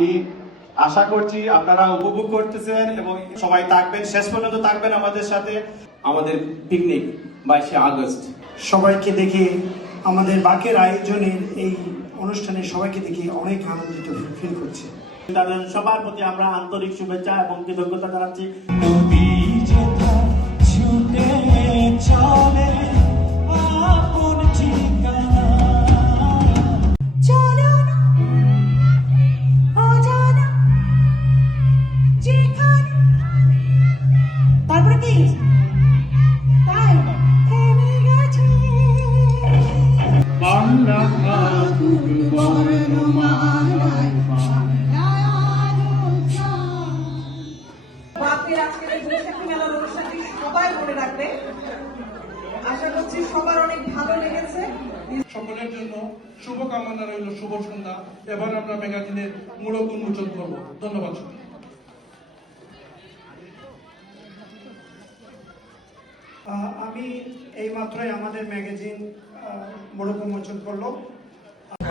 আমি আশা করছি আপনারা উপভোগ করতেছেন এবং সবাই থাকবেন, শেষ পর্যন্ত থাকবেন আমাদের সাথে। আমাদের পিকনিক 22শে আগস্ট সবাইকে দেখে আমাদের বাকের আয়োজনের এই অনুষ্ঠানে সবাইকে দেখে অনেক আনন্দিত ফিল করছে। তাদের সবার প্রতি আমরা আন্তরিক শুভেচ্ছা এবং কৃতজ্ঞতা জানাচ্ছি। তারপরে কি তাই মেলার অনুষ্ঠানটি সবাই মনে রাখবে। আশা করছি সবার অনেক ভালো লেগেছে। সকলের জন্য শুভকামনা রইল, শুভ সন্ধ্যা। এবার আমরা ম্যাগাজিনের মূলক উন্মোচন করব। ধন্যবাদ। আমি এইমাত্রই আমাদের ম্যাগাজিন মোড়ক উন্মোচন করলো।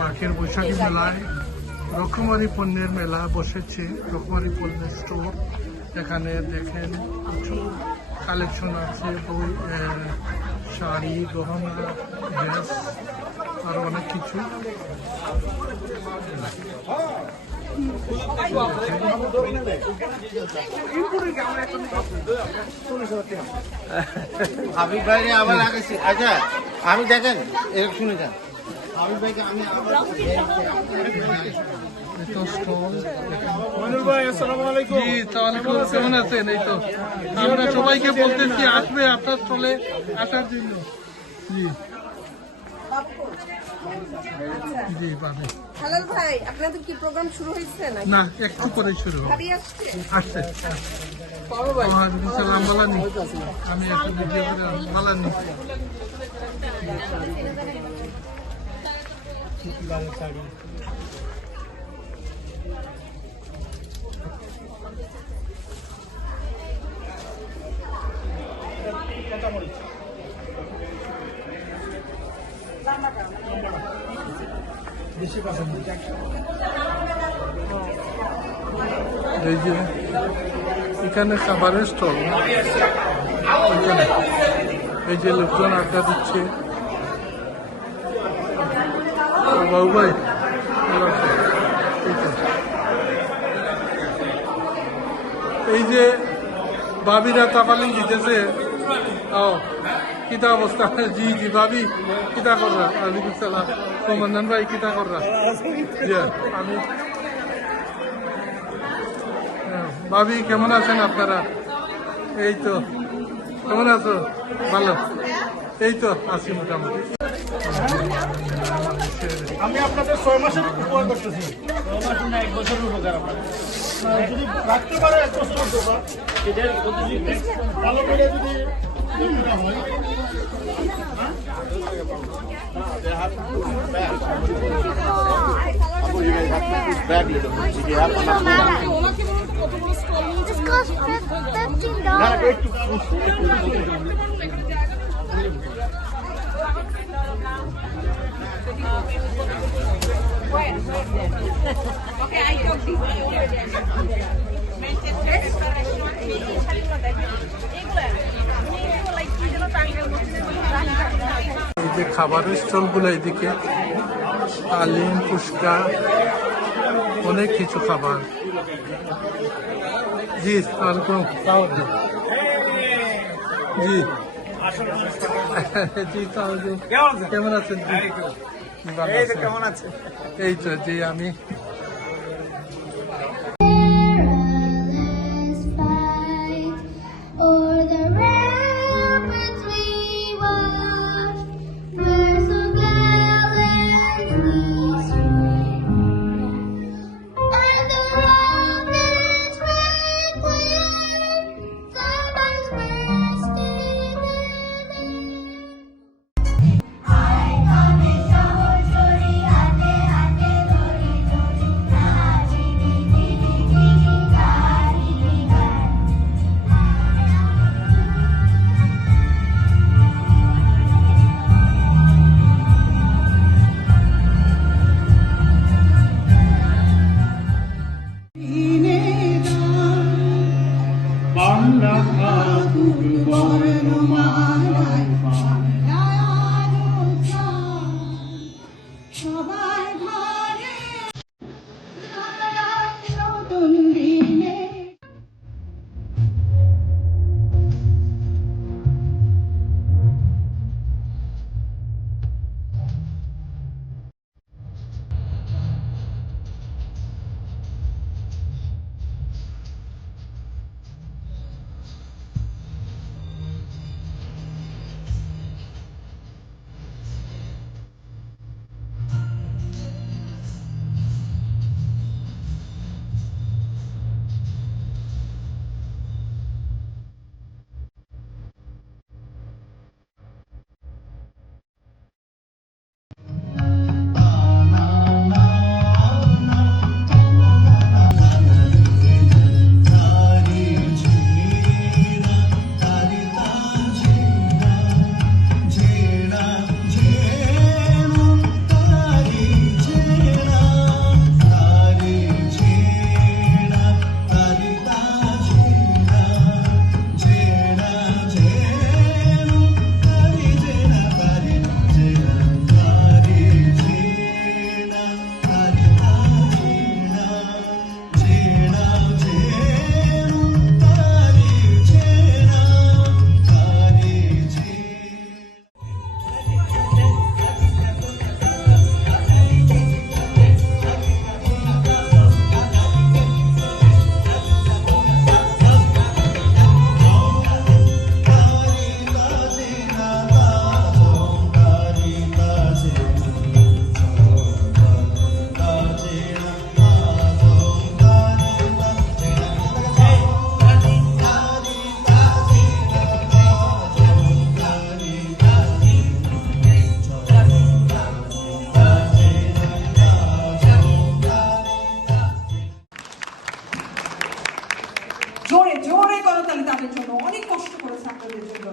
বাকের বৈশাখী মেলায় রকমারি পণ্যের মেলা বসেছে, রকমারি পণ্যের স্টোর। এখানে দেখেন প্রচুর কালেকশন আছে, বই, শাড়ি, গহনা, ড্রেস, আরো অনেক কিছু। হাবিব ভাইরে আবার লাগাইছি। আচ্ছা আমি দেখেন এরকম শুনে যান, হাবিব ভাইকে আমি আবার কেমন আছেন? এই তো আমরা সবাইকে বলতেছি আসবে আপনার স্টলে আসার জন্য। জি জি পাবে। হালাল ভাই, আপনাদের কি প্রোগ্রাম শুরু হয়েছে না, একটু করে শুরু হবে। আসছে সালাম বালানি, আমি একটু ভিডিও করে বালানি। এই যে এখানে খাবারের স্টল, এই যে লোকজন আড্ডা দিচ্ছে। বাবু ভাই এই যে ভাবিরা তাপালিং দিতেছে। ও কিতা অবস্থা? জি জি ভাবি কিতা কররা? ওয়ালাইকুম সালাম। কমান্ডান ভাই কিতা কররা? জি আমি। ভাবি কেমন আছেন আপনারা? এই তো, কেমন আছো? ভালো, এই তো আছি মোটামুটি। আমি আপনাদের 6 মাসের উপকার করতেছি। 6 মাস না 1 বছরের উপকার আপনাদের। যদি রাখতে পারে 1 বছরের উপকার, এটা ভালো করে যদি না হয়। এই যে খাবারের স্টলগুলো এদিকে আলিম, ফুচকা, অনেক কিছু খাবার। জি ওয়ালাইকুম জি জি কেমন আছেন? কেমন আছে? এই তো জি আমি সবার ঘরে নতুন দিনে জোরে জোরে করতালি তাদের জন্য, অনেক কষ্ট করেছে আপনাদের জন্য।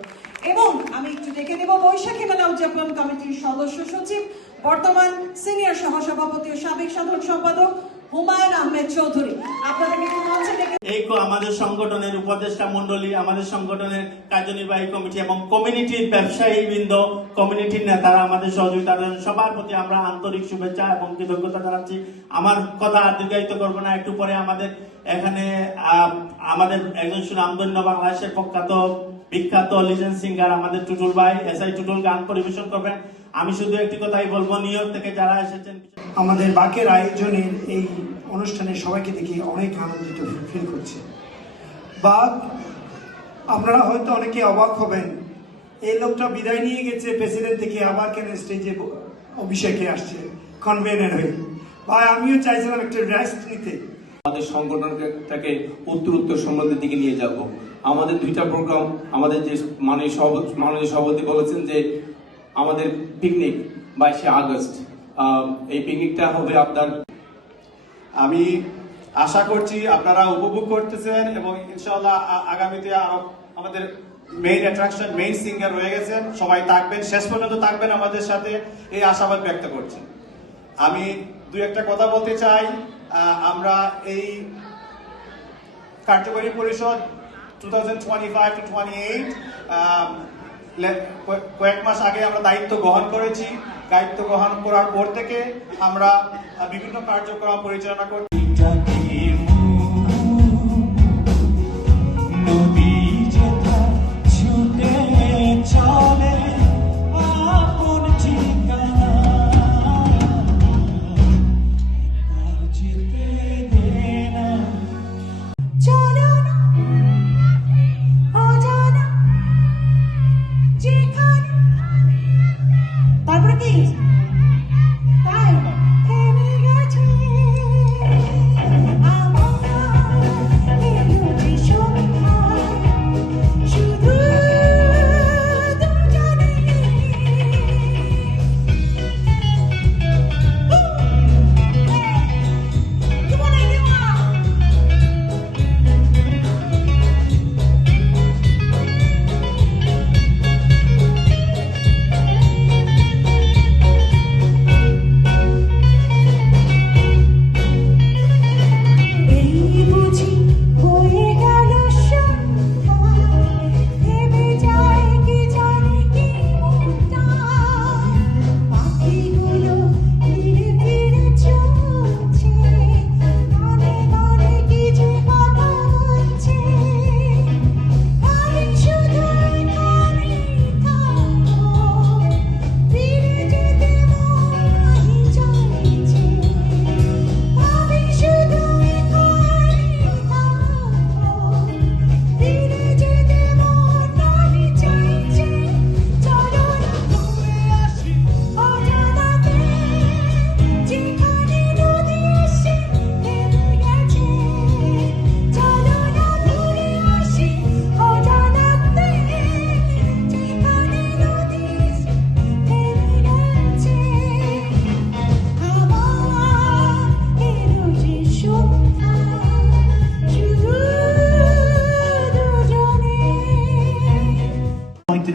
এবং আমি একটু ডেকে দেব বৈশাখী মেলা উদযাপন কমিটির সদস্য সচিব, বর্তমান সিনিয়র সহসভাপতি ও সাবেক সাধারণ সম্পাদক হুমায়ুন আহমেদ চৌধুরী। আপনাদেরকে একটু মঞ্চে ডেকে এই আমাদের সংগঠনের উপদেষ্টা মন্ডলী, আমাদের সংগঠনের কার্যনির্বাহী কমিটি এবং কমিউনিটির ব্যবসায়ী বৃন্দ, কমিউনিটির নেতারা আমাদের সহযোগিতা দেন, সবার প্রতি আমরা আন্তরিক শুভেচ্ছা এবং কৃতজ্ঞতা জানাচ্ছি। আমার কথা আর দীর্ঘায়িত করবো না, একটু পরে আমাদের এখানে আমাদের একজন সুনামধন্য বাংলাদেশের প্রখ্যাত বিখ্যাত লিজেন্ড সিঙ্গার আমাদের টুটুল ভাই এসআই টুটুল গান পরিবেশন করবেন। আমি শুধু একটি কথাই বলবো, নিউ ইয়র্ক থেকে যারা এসেছেন, আমাদের বাকের আয়োজনের এই অনুষ্ঠানে সবাইকে দেখে অনেক আনন্দিত ফিল করছে। বা আপনারা হয়তো অনেকে অবাক হবেন, এই লোকটা বিদায় নিয়ে গেছে প্রেসিডেন্ট থেকে, আবার কেন স্টেজে অভিষেকে আসছে কনভেনার হয়ে। ভাই আমিও চাইছিলাম একটা রেস্ট নিতে। আমাদের সংগঠনটাকে উত্তর সম্বন্ধের দিকে নিয়ে যাব। আমাদের দুইটা প্রোগ্রাম, আমাদের যে মাননীয় সভাপতি বলেছেন যে আমাদের পিকনিক 22শে আগস্ট, এই পিকনিকটা হবে আপনার, আমি আশা করছি আপনারা উপভোগ করতেছেন এবং ইনশাআল্লাহ আগামীতে আরো আমাদের মেইন অ্যাট্রাকশন, মেইন সিঙ্গার রয়ে গেছেন, সবাই থাকবেন, শেষ পর্যন্ত থাকবেন আমাদের সাথে, এই আশাবাদ ব্যক্ত করছি। আমি দুই একটা কথা বলতে চাই। আমরা এই কার্যকরী পরিষদ 2025-28 কয়েক মাস আগে আমরা দায়িত্ব গ্রহণ করেছি। দায়িত্ব গ্রহণ করার পর থেকে আমরা বিভিন্ন কার্যক্রম পরিচালনা করছি। তারপরে কি তাই থেমে গেছে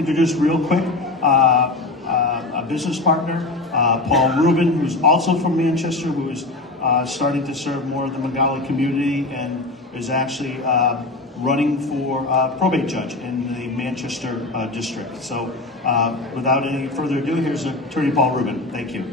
introduce real quick a business partner, Paul Rubin, who's also from Manchester, who is starting to serve more of the Magali community and is actually running for probate judge in the Manchester district. So without any further ado, here's Attorney Paul Rubin. Thank you.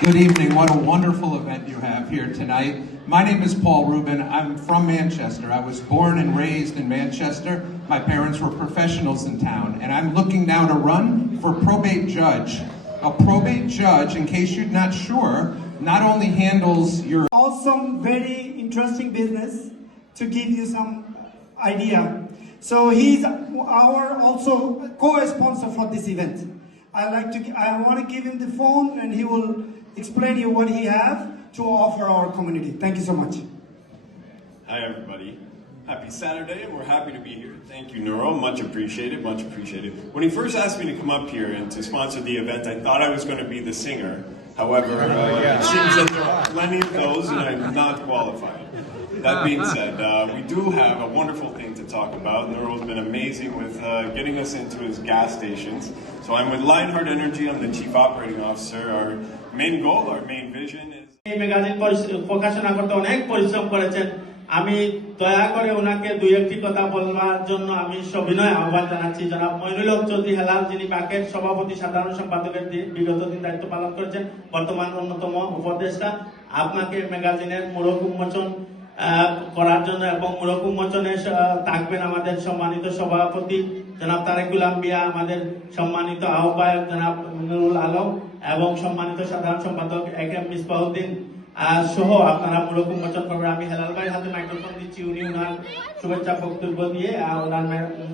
Good evening. What a wonderful event you have here tonight. My name is Paul Rubin. I'm from Manchester. I was born and raised in Manchester. My parents were professionals in town, and I'm looking now to run for probate judge. A probate judge, in case you're not sure, not only handles your Awesome, very interesting business to give you some idea. So he's our also co-sponsor for this event. I want to give him the phone and he will explain you what he have to offer our community. Thank you so much. Hi everybody. Happy Saturday, and we're happy to be here. Thank you, Nuro. Much appreciated, much appreciated. When he first asked me to come up here and to sponsor the event, I thought I was going to be the singer. However, it seems that there are plenty of those, and I'm not qualified. That being said, we do have a wonderful thing to talk about. Nuro's been amazing with getting us into his gas stations. So I'm with Lionheart Energy. I'm the Chief Operating Officer. Our main goal, our main vision is... এই magazine প্রকাশনা করতে অনেক পরিশ্রম করেছেন। আমি দয়া করে ওনাকে দুই একটি কথা বলবার জন্য আমি সবিনয় আহ্বান জানাচ্ছি। জনাব মইনুল হক চৌধুরী হেলাল, যিনি বাকের সভাপতি সাধারণ সম্পাদকের বিগত দিন দায়িত্ব পালন করেছেন, বর্তমান অন্যতম উপদেষ্টা, আপনাকে ম্যাগাজিনের মোড়ক উন্মোচন করার জন্য এবং মোড়ক উন্মোচনে থাকবেন আমাদের সম্মানিত সভাপতি জনাব তারেকুল আম্বিয়া, আমাদের সম্মানিত আহ্বায়ক জনাব নুরুল আলম এবং সম্মানিত সাধারণ সম্পাদক একেএম মিসবাউদ্দিন সহ আপনারা মোড়ক উন্মোচন করবেন। আমি হেলাল ভাইয়ের হাতে মাইক্রোফোন দিচ্ছি, উনি ওনার শুভেচ্ছা বক্তব্য দিয়ে ওনার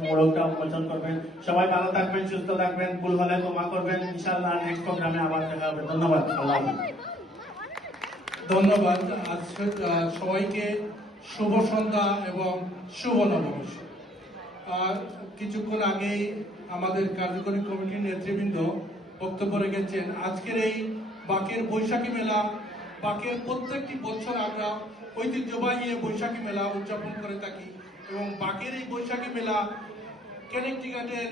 মোড়কটা উন্মোচন করবেন। সবাই ভালো থাকবেন, সুস্থ থাকবেন, ভুল হলে ক্ষমা করবেন। ইনশাআল্লাহ নেক্সট প্রোগ্রামে আবার দেখা হবে। ধন্যবাদ। আল্লাহ হাফেজ। ধন্যবাদ। আজকে সবাইকে শুভ সন্ধ্যা এবং শুভ নববর্ষ। কিছুক্ষণ আগেই আমাদের কার্যকরী কমিটির নেতৃবৃন্দ বক্তব্য রেখেছেন। আজকের এই বাকের বৈশাখী মেলা, বাকের প্রত্যেকটি বছর আমরা ঐতিহ্যবাহী বৈশাখী মেলা উদযাপন করে থাকি এবং বাকের এই বৈশাখী মেলা কানেক্টিকাটের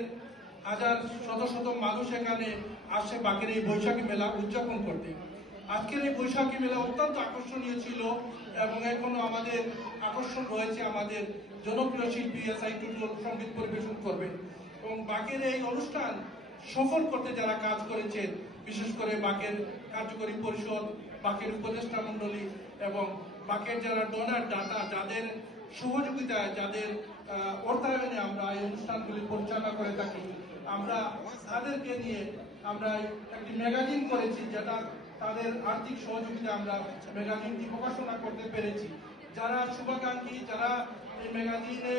হাজার শত শত মানুষ এখানে আসে বাকের এই বৈশাখী মেলা উদযাপন করতে। আজকের এই বৈশাখী মেলা অত্যন্ত আকর্ষণীয় ছিল এবং এখনো আমাদের আকর্ষণ রয়েছে। আমাদের জনপ্রিয় শিল্পী এসআই টুটুল সঙ্গীত পরিবেশন করবেন এবং বাকের এই অনুষ্ঠান সফল করতে যারা কাজ করেছেন, বিশেষ করে বাকের কার্যকরী পরিষদ, বাকের উপদেষ্টা মন্ডলী এবং বাকের যারা ডোনার দাতা, যাদের সহযোগিতায়, যাদের অর্থায়নে আমরা এই অনুষ্ঠানগুলি পরিচালনা করে থাকি, আমরা তাদেরকে নিয়ে আমরা একটি ম্যাগাজিন করেছি, যেটা তাদের আর্থিক সহযোগিতা আমরা ম্যাগাজিনটি প্রকাশনা করতে পেরেছি। যারা শুভাকাঙ্ক্ষী, যারা এই ম্যাগাজিনে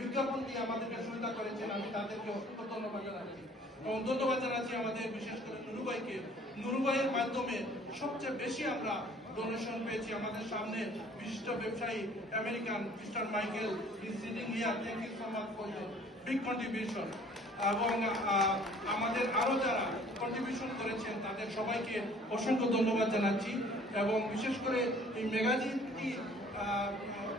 বিজ্ঞাপন দিয়ে আমাদেরকে সহায়তা করেছেন, আমি তাদেরকে ধন্যবাদ জানাচ্ছি এবং ধন্যবাদ জানাচ্ছি আমাদের বিশেষ করে নুরু ভাইকে। নুরু ভাইয়ের মাধ্যমে সবচেয়ে বেশি আমরা ডোনেশন পেয়েছি। আমাদের সামনে বিশিষ্ট ব্যবসায়ী American mister Michael is sitting here. Thank you so much for your big contribution. এবং আমাদের আরো যারা কন্ট্রিবিউশন করেছেন তাদের সবাইকে অসংখ্য ধন্যবাদ জানাচ্ছি এবং বিশেষ করে এই ম্যাগাজিনটি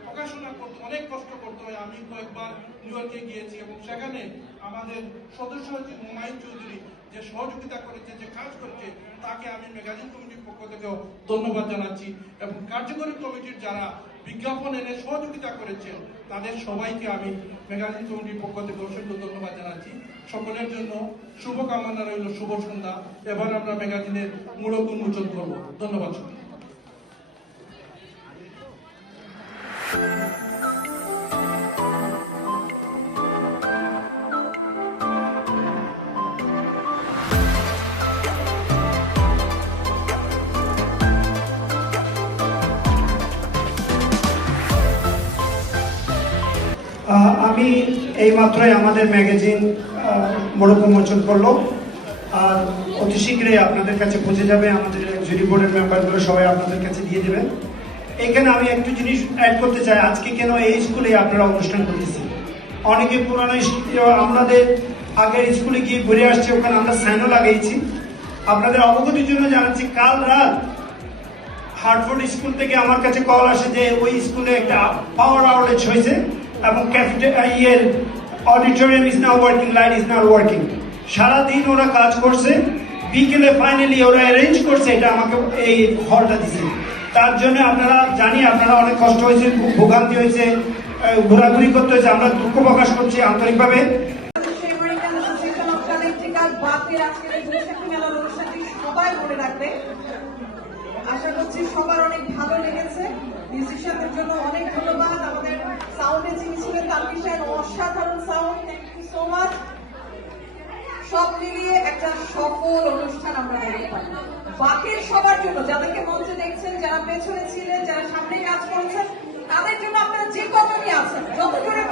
প্রকাশনা করতে অনেক কষ্ট করতে হয়। আমি কয়েকবার নিউ ইয়র্কে গিয়েছি এবং সেখানে আমাদের সদস্য সচিব হুমায়ুন চৌধুরী যে সহযোগিতা করেছে, যে কাজ করেছে, তাকে আমি ম্যাগাজিন কমিটির পক্ষ থেকেও ধন্যবাদ জানাচ্ছি এবং কার্যকরী কমিটির যারা বিজ্ঞাপন এনে সহযোগিতা করেছেন তাদের সবাইকে আমি ম্যাগাজিন কমিটির পক্ষ থেকে অসংখ্য ধন্যবাদ জানাচ্ছি। সকলের জন্য শুভকামনা রইল, শুভ সন্ধ্যা। এবার আমরা ম্যাগাজিনের মোড়ক উন্মোচন করব। ধন্যবাদ। আমি এইমাত্রই আমাদের ম্যাগাজিন মোড়ক উন্মোচন করলো আর অতি শীঘ্রই আপনাদের কাছে পৌঁছে যাবে। আমাদের জুরি বোর্ডের মেম্বারগুলো সবাই আপনাদের কাছে দিয়ে দেবেন। এখানে আমি একটু জিনিস অ্যাড করতে চাই। আজকে কেন এই স্কুলে আপনারা অনুষ্ঠান করতেছি, অনেকে পুরানো আমাদের আগের স্কুলে গিয়ে ঘুরে আসছে, ওখানে আমরা সাইনও লাগাইছি। আপনাদের অবগতির জন্য জানাচ্ছি, কাল রাত হার্টফোর্ড স্কুল থেকে আমার কাছে কল আসে যে ওই স্কুলে একটা পাওয়ার আউটেজ হয়েছে এবং auditorium is now working, light is now working. সারাদিন ওরা কাজ করছে, বিকেলে ফাইনালি ওরা অ্যারেঞ্জ করছে, এটা আমাকে এই হলটা দিছে। তার জন্য আপনারা জানি আপনারা অনেক কষ্ট হয়েছে, ভোগান্তি হয়েছে, ঘোরাঘুরি করতে হয়েছে, আমরা দুঃখ প্রকাশ করছি আন্তরিকভাবে। সবাই মনে রাখবে, আশা করছি সবার অনেক ভালো লেগেছে। মিউজিশিয়ানদের জন্য অনেক ধন্যবাদ। আমাদের সাউন্ডে যিনি ছিলেন তানভীর সাহেব, অসাধারণ sound, thank you so much. সব মিলিয়ে একটা সফল অনুষ্ঠান আমরা দেখতে পাই। বাকির সবার জন্য, যাদেরকে মঞ্চে দেখছেন, যারা পেছনে ছিলেন, যারা সামনে কাজ করেছেন, তাদের জন্য আপনারা যে কজনই আছেন, যত জোরে